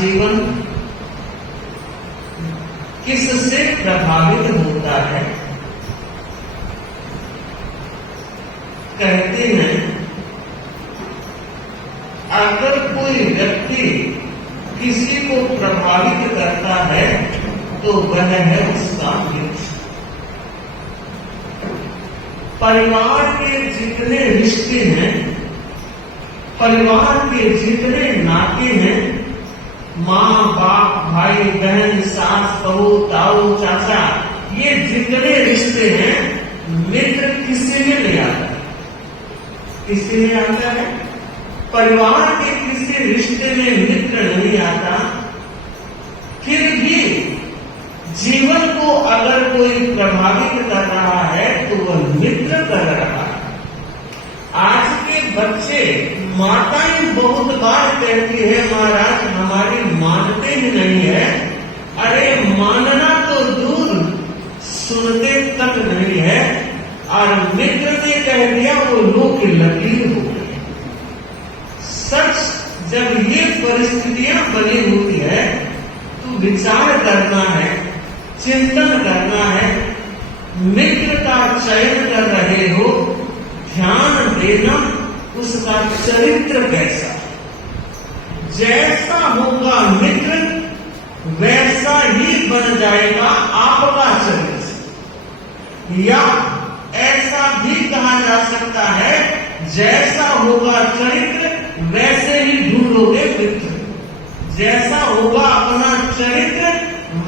जीवन किससे प्रभावित होता है? कहते हैं अगर कोई व्यक्ति किसी को प्रभावित करता है तो वह है उसका मित्र। परिवार के जितने रिश्ते हैं, परिवार के जितने नाते हैं, माँ बाप, भाई बहन, सास बहू, ताऊ चाचा, ये जितने रिश्ते हैं, मित्र किसी में नहीं आता। किसी में आता है? परिवार के किसी रिश्ते में मित्र नहीं आता। फिर भी जीवन को अगर कोई प्रभावित कर रहा है तो वह मित्र कर रहा है। आज के बच्चे, माताएं बहुत बार कहती है महाराज हमारी मानते ही नहीं है। अरे मानना तो दूर, सुनते तक नहीं है। और मित्र ने कह दिया वो लोग की लकीर हो गई। सच जब ये परिस्थितियां बनी होती है तो विचार करना है, चिंतन करना है। मित्र का चयन कर रहे हो, ध्यान देना उसका चरित्र कैसा। जैसा होगा मित्र वैसा ही बन जाएगा आपका चरित्र। या ऐसा भी कहा जा सकता है जैसा होगा चरित्र वैसे ही ढूंढोगे मित्र। जैसा होगा अपना चरित्र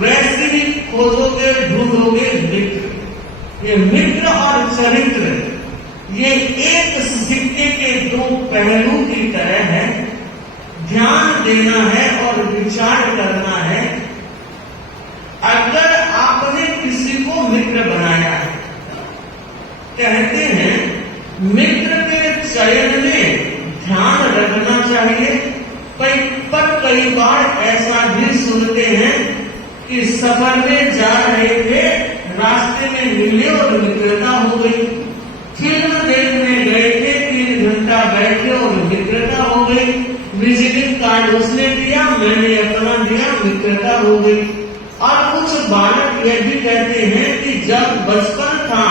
वैसे ही खोजोगे, ढूंढोगे मित्र। ये मित्र और चरित्र ये एक सिक्के के दो पहलू की तरह है। ध्यान देना है और विचार करना है। अगर आपने किसी को मित्र बनाया है, कहते हैं मित्र के चयन में ध्यान रखना चाहिए। पर कई बार ऐसा भी सुनते हैं कि सफर में जा रहे थे, रास्ते में मिले और मित्रता हो गई। फिल्म देखने गए थे, 3 घंटा बैठे और मित्रता हो गई। विजिटिंग कार्ड उसने दिया, मैंने अपना दिया, मित्रता हो गई। और कुछ बालक यह भी कहते हैं कि जब बचपन था,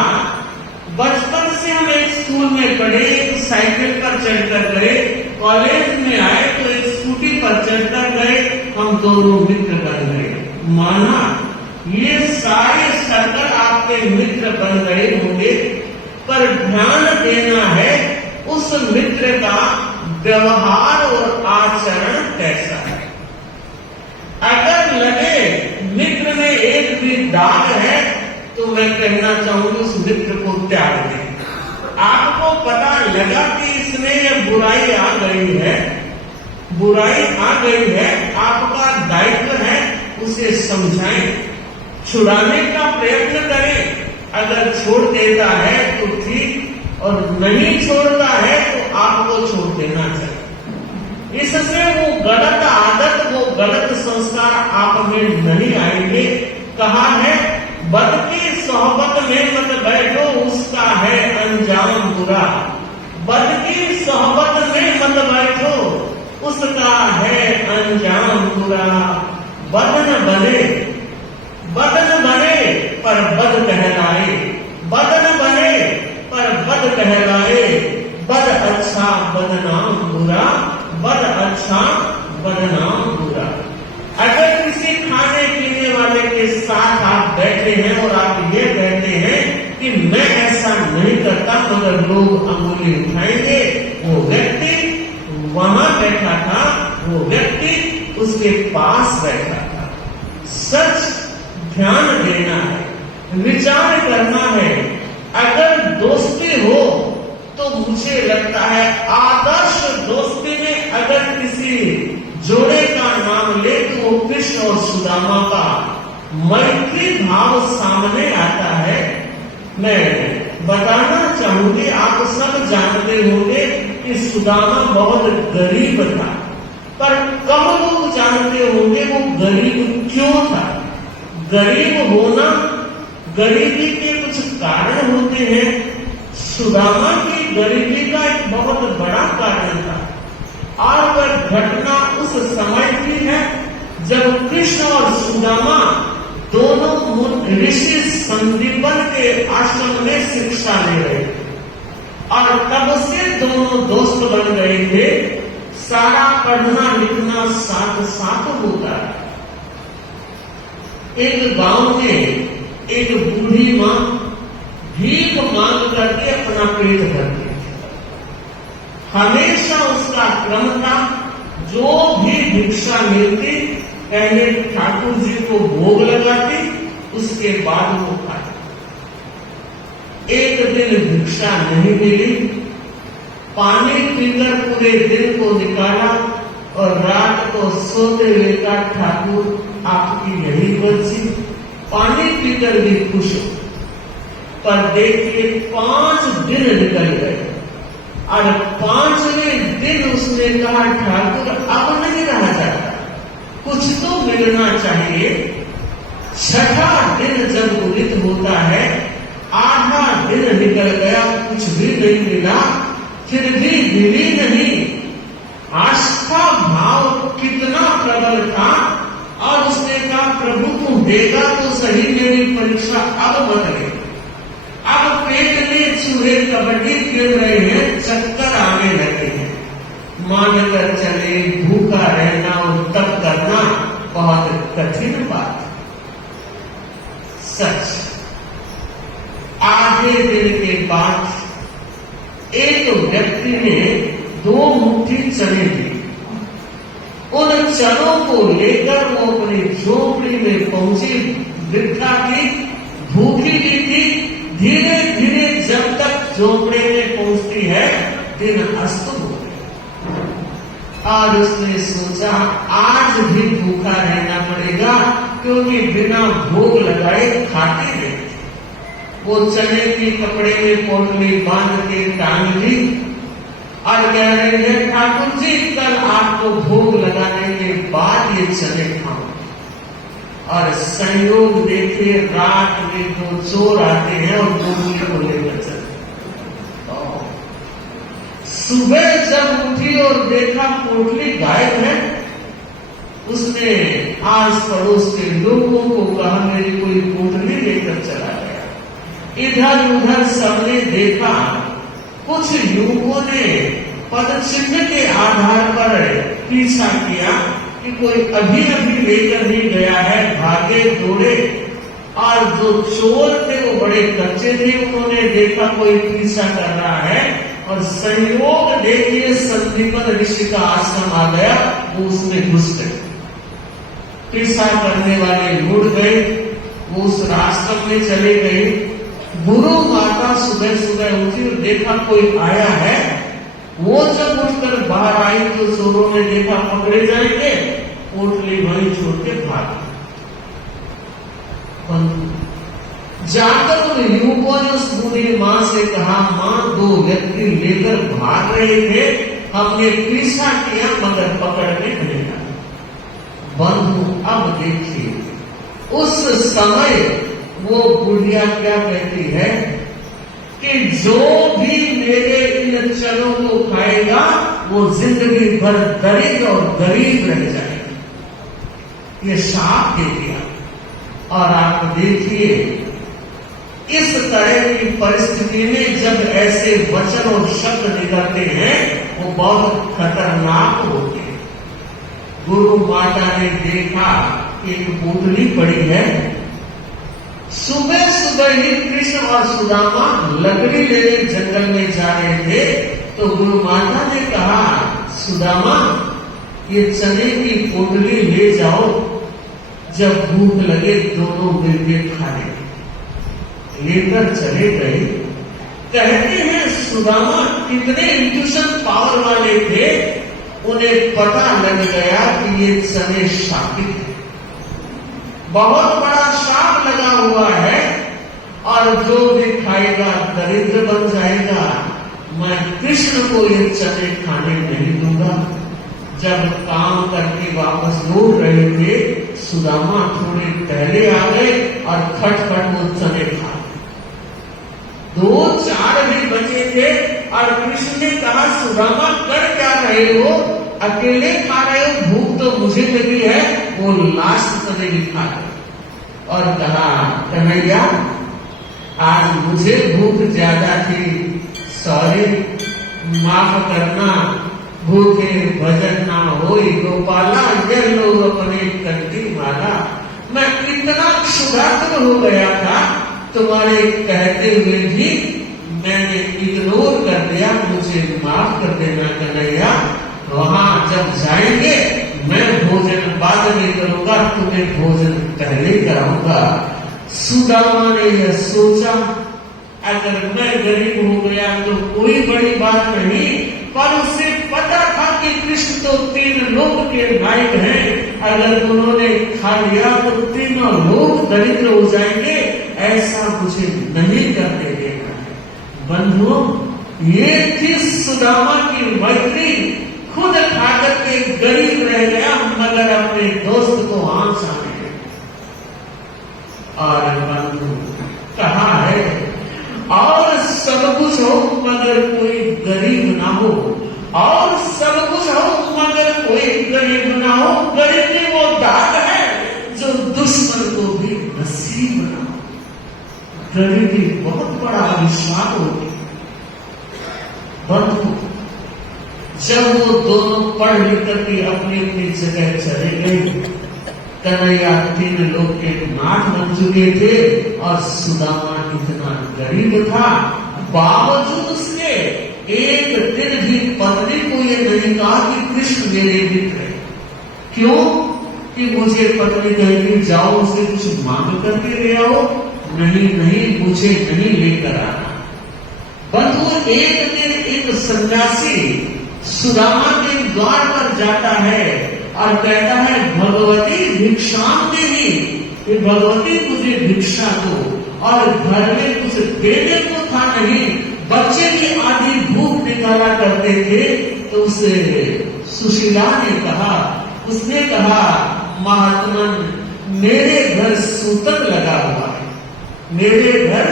बचपन से हम एक स्कूल में पढ़े, एक साइकिल पर चढ़कर गए, कॉलेज में आए तो एक स्कूटी पर चढ़कर गए, हम दोनों मित्र बन गए। माना ये सारे सर्कल आपके मित्र बन गए होंगे, पर ध्यान देना है उस मित्र का व्यवहार और आचरण कैसा है। अगर लगे मित्र में एक भी दाग है तो मैं कहना चाहूंगी उस मित्र को त्याग दें। आपको पता लगा कि इसमें ये बुराई आ गई है, बुराई आ गई है, आपका दायित्व है उसे समझाएं, छुड़ाने का प्रयत्न करें। अगर छोड़ देता है तो ठीक, और नहीं छोड़ता है तो आपको छोड़ देना चाहिए। इससे वो गलत आदत, वो गलत संस्कार आप में नहीं आएंगे। कहा है बद की सोहबत में मत बैठो, उसका है अंजाम बुरा। बद की सोहबत में मत बैठो, उसका है अंजाम बुरा। बदन बने, बदन बने पर बद कहलाए, बदन बने पर बद कहलाए। बद अच्छा बदनाम बुरा, बद अच्छा बदनाम बुरा। अगर किसी खाने पीने वाले के साथ आप बैठे हैं और आप ये कहते हैं कि मैं ऐसा नहीं करता मगर लोग अंगुली उठाएंगे, वो व्यक्ति वहां बैठा था, वो व्यक्ति उसके पास बैठा था। सच ध्यान देना है, विचार करना है। अगर दोस्ती हो तो मुझे लगता है आदर्श दोस्ती में अगर किसी जोड़े का नाम ले तो वो कृष्ण और सुदामा का मैत्री भाव सामने आता है। मैं बताना चाहूंगी, आप सब जानते होंगे कि सुदामा बहुत गरीब था, पर कम लोग जानते होंगे वो गरीब क्यों था। गरीब होना, गरीबी के कुछ कारण होते हैं। सुदामा की गरीबी का एक बहुत बड़ा कारण था और वह घटना उस समय की है जब कृष्ण और सुदामा दोनों ऋषि संदीपन के आश्रम में शिक्षा ले रहे थे और तब से दोनों दोस्त बन गए थे। सारा पढ़ना लिखना साथ साथ होता है। एक गांव में एक बूढ़ी माँ भीख मांग करके अपना पेट भरती थी। हमेशा उसका क्रम था, जो भी भिक्षा मिलती पहले ठाकुर जी को भोग लगाती, उसके बाद वो खाती। एक दिन भिक्षा नहीं मिली, पानी पीकर पूरे दिन को निकाला और रात को सोते हुए का ठाकुर आपकी यही मर्जी, पानी पीकर भी खुश हो। पर देखिए 5 दिन निकल गए और 5वें दिन उसने कहा ठाकुर अब नहीं रहा जाता, कुछ तो मिलना चाहिए। 6ठा दिन जब उदित होता है, आधा दिन निकल गया, कुछ भी नहीं मिला, फिर भी मिली नहीं। आस्था भाव कितना प्रबल था और उसने कहा प्रभु तुम देगा तो सही, मेरी परीक्षा अब मत ले। अब पेट में चूहे कबड्डी खेल रहे हैं, चक्कर आने लगे हैं। मानकर चले भूखा रहना और तप करना बहुत कठिन बात है। सच आधे दिन के बाद एक व्यक्ति ने 2 मुट्ठी चने दी। उन चनों को लेकर वो अपनी झोपड़ी में पहुंची। वृद्धा की भूखी भी थी। धीरे धीरे जब तक झोपड़े में पहुंचती है, दिन अस्त हो गया और उसने सोचा आज भी भूखा रहना पड़ेगा, क्योंकि बिना भोग लगाए खाते नहीं। वो चने की कपड़े में पोटली बांध के टांग ली और कह रहे हैं ठाकुर जी कल आपको भोग लगाने के बाद ये चने खाओ। और संयोग देखे रात में 2 चोर आते हैं और पोटली को लेकर चलते। सुबह जब उठी और देखा पोटली गायब है, उसने आस पड़ोस के लोगों को कहा मेरी कोई पोटली लेकर चला गया। इधर उधर सबने देखा। कुछ युवकों ने पदचिन्ह के आधार पर पीछा किया कि कोई अभी अभी लेकर नहीं गया है, भागे दौड़े। और जो चोर थे वो बड़े कच्चे थे, उन्होंने देखा कोई पीछा कर रहा है और संयोग देखिए संदीपन ऋषि का आश्रम आ गया, वो उसमें घुस गए। पीछा करने वाले मुड़ गए, वो उस रास्ते में चले गए। गुरु माता सुबह सुबह उठी और देखा कोई आया है। वो जब उठकर बाहर आई तो चोरों ने देखा पकड़े जाएंगे, पोटली वहीं छोड़ के भाग। जाकर उन युवकों ने उस बूढ़ी माँ से कहा माँ 2 व्यक्ति लेकर भाग रहे थे, हमने पीछा किया मगर पकड़ में नहीं आया। बंधु अब देखिए उस समय वो बुढ़िया क्या कहती है कि जो भी मेरे इन चनों को खाएगा वो जिंदगी भर दरिद्र और गरीब रह जाएगा। ये शाप दे दिया। और आप देखिए इस तरह की परिस्थिति में जब ऐसे वचन और शब्द निकलते हैं वो बहुत खतरनाक होते हैं। गुरु माता ने देखा एक पोटली पड़ी है। सुबह सुबह ही कृष्ण और सुदामा लकड़ी लेने जंगल में जा रहे थे तो गुरु माता ने कहा सुदामा ये चने की पोटली ले जाओ, जब भूख लगे दोनों मिलकर खा लेंगे। लेकर चले गए। कहते हैं सुदामा कितने इंट्यूशन पावर वाले थे, उन्हें पता लग गया कि ये चने शापित है, बहुत बड़ा शाप लगा हुआ है और जो भी खाएगा दरिद्र बन जाएगा। मैं कृष्ण को ये चने खाने नहीं दूंगा। जब काम करके वापस लौट रहे थे सुदामा थोड़े पहले आ गए और खटखट वो चने खा। 2-4 भी बचे थे और कृष्ण ने कहा सुदामा कर क्या रहे हो? अकेले खा रहे हो, भूख तो मुझे लगी है, वो लास्ट समय भी खा रहे। और कहा कन्हैया आज मुझे भूख ज्यादा थी, सॉरी, माफ करना, भूखे भजन ना होई गोपाला, यह लोग अपने कंठी माला। मैं इतना क्षुधातुर हो गया था तुम्हारे कहते हुए भी मैंने इग्नोर कर दिया, मुझे माफ कर देना कन्हैया। वहां जब जाएंगे मैं भोजन बाद में करूंगा, तुम्हें भोजन पहले कराऊंगा। सुदामा ने यह सोचा अगर मैं गरीब हो गया तो कोई बड़ी बात नहीं, पर उसे पता था कि कृष्ण तो 3 लोक के नायक हैं, अगर उन्होंने खा लिया तो 3 लोक दरिद्र हो जाएंगे, ऐसा मुझे नहीं करने देना है। बंधुओं, ये थी सुदामा की मैत्री। खुद खाकर के गरीब रह गया मगर अपने दोस्त को आंच आने लगी। और बंधु कहा है और सब कुछ हो मगर कोई गरीब ना हो, और सब कुछ हो मगर कोई गरीब ना हो। गरीबी वो दाग है जो दुश्मन को भी नसीब ना हो। गरीबी बहुत बड़ा अभिशाप होती है। बंधु जब वो दोनों पढ़ लिख करके अपनी अपनी जगह चले गए, कन्हैया 3 लोग के नाथ बन चुके थे और सुदामा इतना गरीब था, बावजूद उसके एक दिन भी पत्नी को ये नहीं कहा कि कृष्ण मेरे मित्र है। क्यों? कि मुझे पत्नी कहेगी जाओ उसे कुछ मांग करके ले आओ, नहीं मुझे नहीं लेकर आना। बंधु एक दिन एक सन्यासी सुदामा के द्वार पर जाता है और कहता है भगवती भिक्षाम देही, कि भगवती मुझे भिक्षा दो। और घर में कुछ देने को था नहीं, बच्चे भी आधी भूख निकाला करते थे। तो उसे सुशीला ने कहा, उसने कहा महात्मन मेरे घर सूतक लगा हुआ है, मेरे घर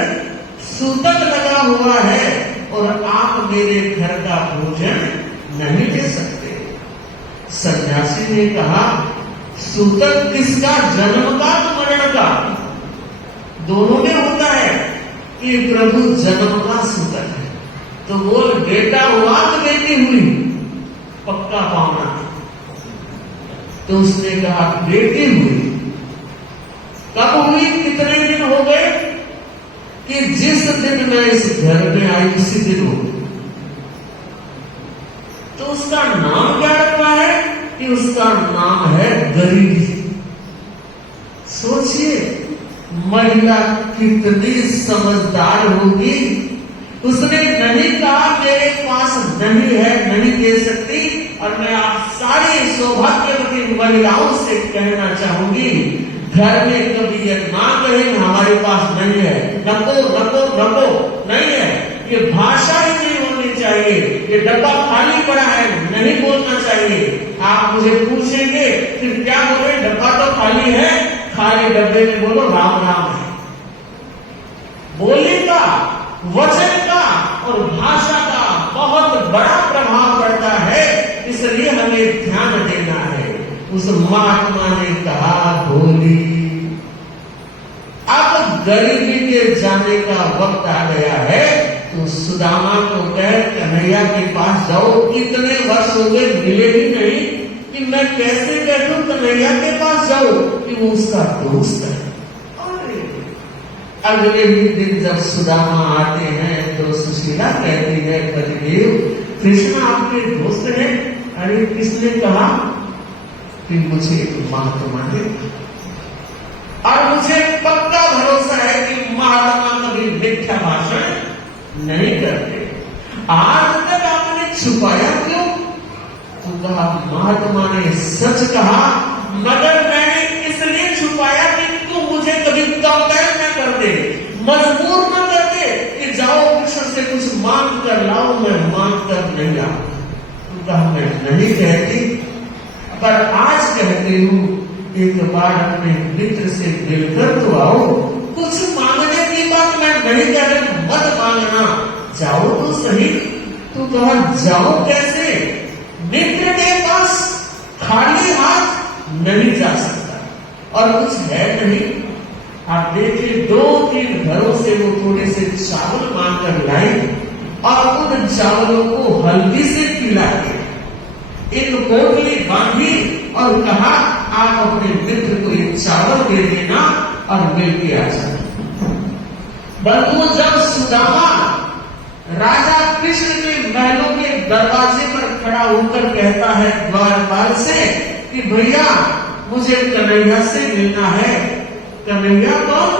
सूतक लगा हुआ है और आप मेरे घर का भोजन नहीं दे सकते। सन्यासी ने कहा सूतक किसका, जन्म का तो मरण का? दोनों में होता है कि प्रभु जन्म का सूतक है। तो बोल बेटा हुआ तो बेटी हुई, पक्का पाना। तो उसने कहा बेटी हुई। कब हुई, कितने दिन हो गए? कि जिस दिन मैं इस घर में आई उसी दिन हो। तो उसका नाम क्या रखा है? कि उसका नाम है गरीबी। सोचिए महिला कितनी समझदार होगी। उसने नहीं कहा मेरे पास नहीं है, नहीं दे सकती। और मैं आप सारी सौभाग्यवती महिलाओं से कहना चाहूंगी, घर में कभी ये ना कहे हमारे पास नहीं है, नको नको नको नहीं है, ये भाषा ही नहीं होनी चाहिए। ये डब्बा खाली पड़ा है नहीं बोलना चाहिए। आप मुझे पूछेंगे फिर क्या बोले, डब्बा तो खाली है, खाली डब्बे में बोलो राम राम है। बोली का, वचन का और भाषा का बहुत बड़ा प्रभाव पड़ता है, इसलिए हमें ध्यान देना है। उस महात्मा ने कहा बोली। अब गरीबी के जाने का वक्त आ गया है, तो सुदामा को कह कन्हैया के पास जाओ। इतने वर्ष हो गए मिले ही नहीं कि मैं कैसे बैठूं कन्हैया के पास जाऊं, कि वो उसका दोस्त है। अगले ही दिन जब सुदामा आते हैं तो सुशीला कहती है पतिदेव कृष्ण आपके दोस्त हैं। अरे किसने कहा? कि मुझे महात्मा ने, और मुझे पक्का भरोसा है कि महात्मा कभी मिथ्या भाषण नहीं करते। आज तक आपने छुपाया क्यों? तो कहा महात्मा ने सच कहा, मगर मैंने इसलिए छुपाया कि तू मुझे कभी कंपेयर न कर दे, मजबूर न कर दे कि जाओ कृष्ण से कुछ मांग कर लाओ। मैं मांग कर नहीं आऊं। तो कहा मैं नहीं कहती, पर आज कहती हूं एक बार अपने मित्र से मिलकर तो आओ। कुछ मांगने की बात मैं नहीं कह रही, मत मांगना, जाओ तो सही। तो कहा जाओ कैसे? मित्र के पास खाली हाथ नहीं जा सकता और कुछ है नहीं। आप देखिए 2-3 घरों से वो थोड़े से चावल मांग कर लाए और उन चावलों को हल्दी से पिला के एक पोटली बांधी और कहा आप अपने मित्र को एक चावल दे देना और मिल के आ जाना। बंधु जब सुदामा राजा कृष्ण के महलों के दरवाजे पर खड़ा होकर कहता है द्वारपाल से कि भैया मुझे कन्हैया से मिलना है। कन्हैया कौन?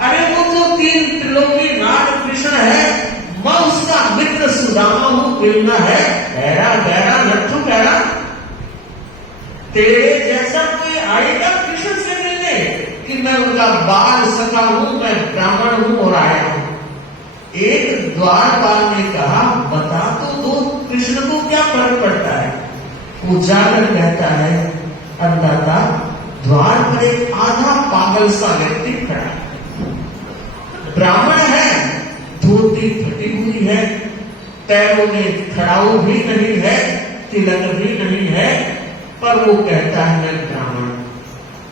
अरे वो जो 3 त्रिलोकी नाथ कृष्ण है, मैं उसका मित्र सुदामा हूं, मिलना है। गहरा गहरा लट्ठू गहरा, तेरे जैसा कोई आएगा कृष्ण से मिलने कि मैं उनका बाल सखा हूं, मैं ब्राह्मण हूं और आया हूं। एक द्वारपाल ने कहा बता तो दो, कृष्ण को क्या फर्क पड़ता है। वो जाकर कहता है अन्नदाता द्वार पर एक आधा पागल सा व्यक्ति खड़ा है, ब्राह्मण है, धोती फटी हुई है, पैरों में खड़ाऊ भी नहीं है, तिलक भी नहीं है, पर वो कहता है मैं ब्राह्मण।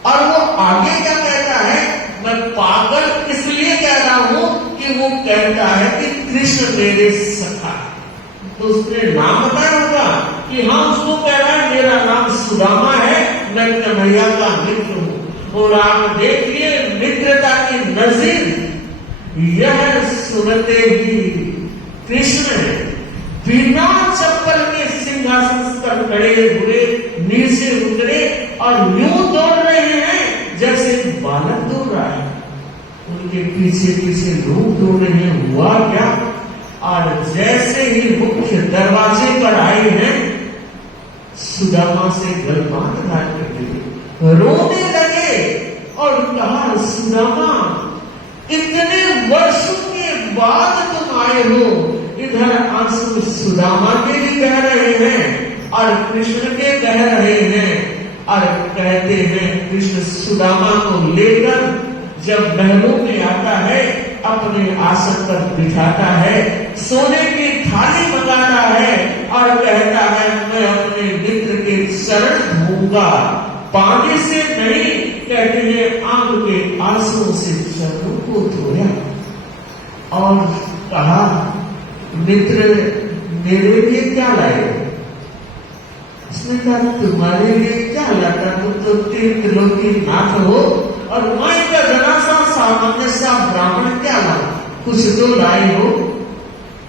और वो आगे क्या कहता है, मैं पागल इसलिए कह रहा हूं कि वो कहता है कि कृष्ण मेरे सखा। तो उसने नाम बताया होगा कि हाँ, उसको कह रहा है मेरा नाम सुदामा है, मैं कन्हैया का मित्र हूं। और आप देखिए मित्रता की नजीर यह सुनते ही कृष्ण बिना चप्पल के सिंहासन पर खड़े हुए नीचे उतरे और यूं दौड़ रहे हैं जैसे बालक दौड़ रहा है। उनके पीछे पीछे लोग दौड़ रहे हैं। हुआ क्या? और जैसे ही मुख्य दरवाजे पर आए हैं सुदामा से गलबात करने लगे, रोने लगे और कहा सुदामा इतने वर्षों के बाद तुम आए हो। इधर आंसू सुदामा के भी बह रहे हैं और कृष्ण के बह रहे हैं और कहते हैं कृष्ण सुदामा को लेकर जब महलों में आता है, अपने आसन पर बिठाता है, सोने की थाली मंगाता है और कहता है मैं अपने मित्र के शरण धोऊंगा, पानी से नहीं, कहते हैं आंख के आंसुओं से चरणों को धोया और कहा मित्र मेरे लिए क्या लाए? उसने कहा तुम्हारे लिए क्या लाता, तुम तो 3 त्रिलोकी नाथ हो और मैं का जना सा सामान्य सा ब्राह्मण क्या लाओ, कुछ तो लाई हो।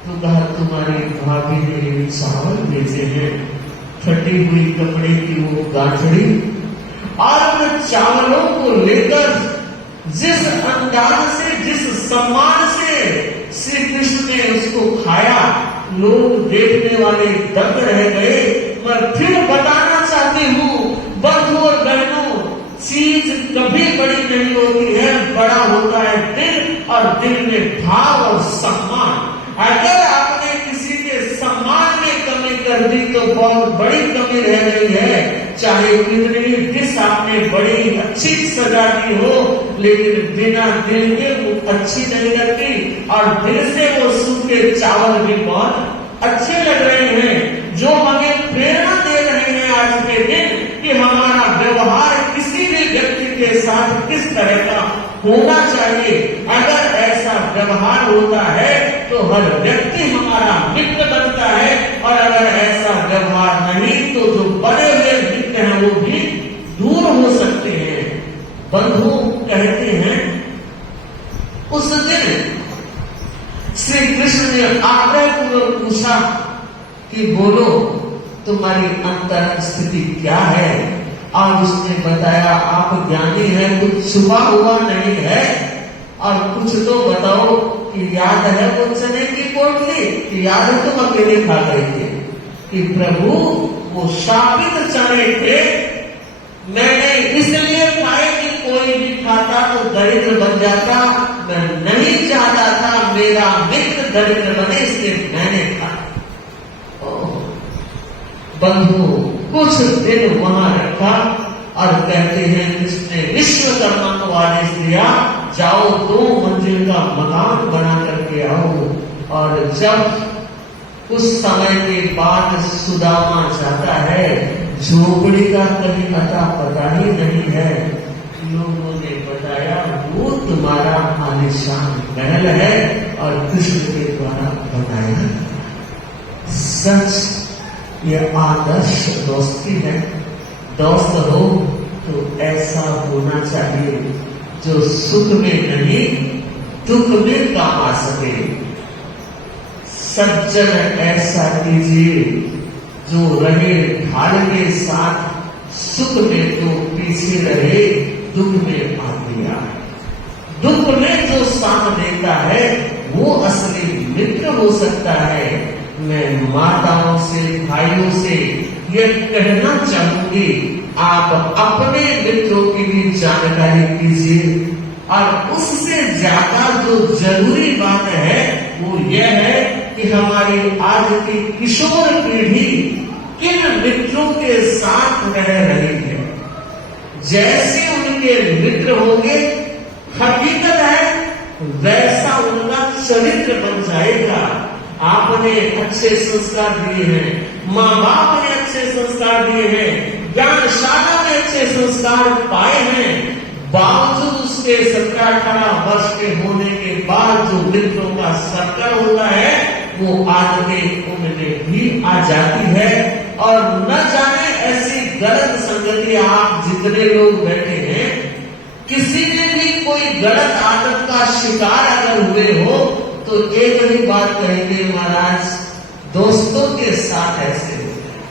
तो कहा तुम्हारी भाभी ने चावल भेजे हैं, फटी हुई कपड़े की वो गांठड़ी, और उन चावलों को लेकर जिस अंदाज से जिस सम्मान से श्री कृष्ण ने उसको खाया, लोग देखने वाले दंग रह गए। मैं फिर बताना चाहती हूँ बंधु और बहनों, चीज कभी बड़ी नहीं होती है, बड़ा होता है दिल और दिल में भाव और सम्मान। अगर आपने किसी के सम्मान में कमी कर दी तो बहुत बड़ी कमी रह गई है। चाहे कितनी डिश आपने बड़ी अच्छी सजा दी हो, लेकिन बिना दिल के वो अच्छी नहीं लगती और दिल से वो सूखे चावल भी बहुत अच्छे लग रहे हैं। जो हमें प्रेरणा दे रहे हैं आज के दिन कि हमारा व्यवहार किसी भी व्यक्ति के साथ किस तरह का होना चाहिए। अगर ऐसा व्यवहार होता है तो हर व्यक्ति हमारा मित्र बनता है, और अगर ऐसा व्यवहार नहीं तो जो बड़े हुए मित्र हैं वो भी दूर हो सकते हैं। बंधु कहते हैं उस दिन श्री कृष्ण ने आग्रहपूर्वक पूछा कि बोलो तुम्हारी अंतर स्थिति क्या है। और उसने बताया आप ज्ञानी हैं, कुछ छुपा हुआ नहीं है, और कुछ तो बताओ कि याद है वो चने की पोटली, कि याद है तुम अकेले खा गए थे, कि प्रभु वो शापित चने थे, मैंने इसलिए खाए कि कोई भी खाता तो दरिद्र बन जाता, मैं नहीं चाहता था मेरा मित्र दरिद्र बने, इसलिए मैंने खाया। बंधु कुछ दिन वहां रखा और कहते हैं इसने विश्वकर्मा को आदेश दिया जाओ 2 मंजिल का मकान बना करके आओ। और जब कुछ समय के बाद सुदामा जाता है, झोपड़ी का कहीं अता पता ही नहीं है। लोगों ने बताया वो तुम्हारा आलिशान महल है और कृष्ण के द्वारा बनाया। सच ये आदर्श दोस्ती है। दोस्त हो तो ऐसा होना चाहिए जो सुख में नहीं दुख में काम आ सके। सज्जन ऐसा कीजिए जो रहे ढाल के साथ, सुख में तो पीछे रहे, दुख में आगे आए। दुख में जो साथ देता है वो असली मित्र हो सकता है। मैं माताओं से, भाइयों से ये कहना चाहूंगी, आप अपने मित्रों की भी जानकारी कीजिए। और उससे ज्यादा जो जरूरी बात है वो यह है कि हमारी आज की किशोर पीढ़ी किन मित्रों के साथ रह रही है। जैसे उनके मित्र होंगे, हकीकत है वैसा उनका चरित्र बन जाएगा। आपने अच्छे संस्कार दिए हैं, माँ बाप ने अच्छे संस्कार दिए हैं, ज्ञानशाला ने अच्छे संस्कार पाए हैं, बावजूद उसके 17-18 वर्ष के होने के बाद जो मित्रों का सर्कल होता है वो आदतें उनमें भी आ जाती है। और न जाने ऐसी गलत संगति, आप जितने लोग बैठे हैं, किसी ने भी कोई गलत आदत का शिकार अगर हुए हो तो एक ही बात कहेंगे, महाराज दोस्तों के साथ ऐसे होते हैं।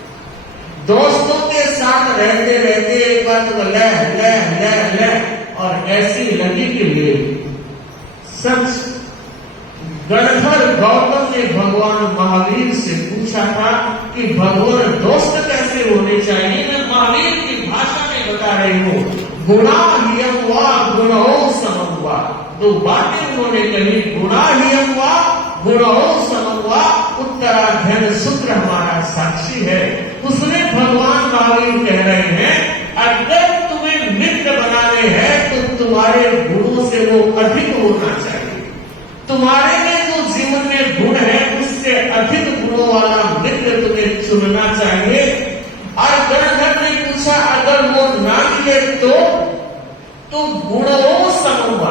दोस्तों के साथ रहते रहते एक बार तो ले ले ले ले और ऐसी लगी के लिए सच। गणधर गौतम ने भगवान महावीर से पूछा था कि भगवान दोस्त कैसे होने चाहिए। मैं महावीर की भाषा में बता रही हूँ, गुणा हियम वा गुणो समम वा। दो बातें उन्होंने कही, गुणा हियम वा गुणो समम वा। उत्तराध्ययन सूत्र हमारा साक्षी है। उसमें भगवान महावीर कह रहे हैं, अगर तुम्हें मित्र बनाने हैं तो तुम्हारे गुणों से वो अधिक होना चाहिए। तुम्हारे में जो जीवन में गुण है उससे अधिक गुणों वाला मित्र तुम्हें चुनना चाहिए। और गणधर ने पूछा, अगर वो ना मिले तो गुणों समूह,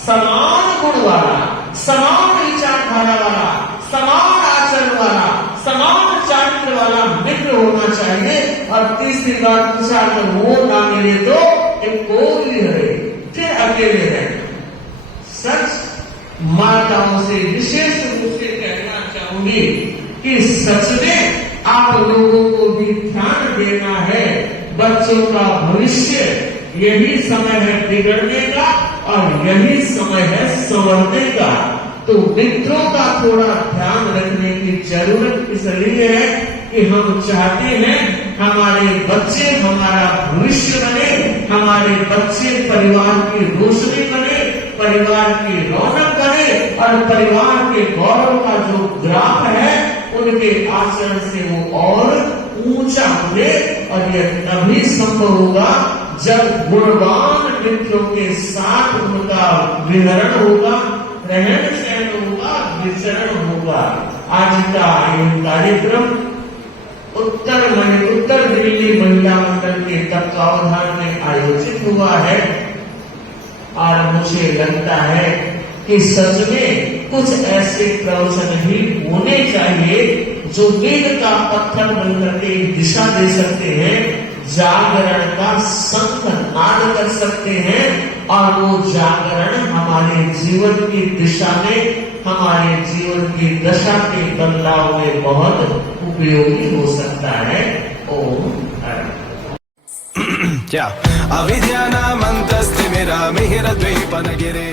समान गुण वाला, समान विचारधारा वाला, समान आचरण वाला, समान चारित्र वाला मित्र होना चाहिए। और तीसरी बात पूछा, अगर वो ना मिले तो एक कोई रहे, फिर अकेले रहना। सच माताओं से विशेष रूप से कहना चाहूंगी कि सच में आप लोगों को भी ध्यान देना है। बच्चों का भविष्य यही समय है बिगड़ने का और यही समय है संवरने का। तो मित्रों का थोड़ा ध्यान रखने की जरूरत इसलिए है कि हम चाहते हैं हमारे बच्चे हमारा भविष्य बने, हमारे बच्चे परिवार की रोशनी बने, परिवार की रौनक बने और परिवार के गौरव का जो ग्राफ है उनके आचरण से वो और ऊंचा उठे। और यह तभी संभव होगा जब गुणवान मित्रों के साथ उनका विहरण होगा, रहन सहन होगा, विचरण होगा। आज का ये कार्यक्रम उत्तर दिल्ली महिला मंडल के तत्वावधान में आयोजित हुआ है। और मुझे लगता है कि सच में कुछ ऐसे प्रवचन भी होने चाहिए जो मील का पत्थर बनकर के दिशा दे सकते हैं, जागरण का संग नाद कर सकते हैं। और वो जागरण हमारे जीवन की दिशा में, हमारे जीवन की दशा के बदलाव में बहुत उपयोगी हो सकता है। ओम क्या अविद्यानामन्तस्तिमिरमिहिरद्वीपनगिरे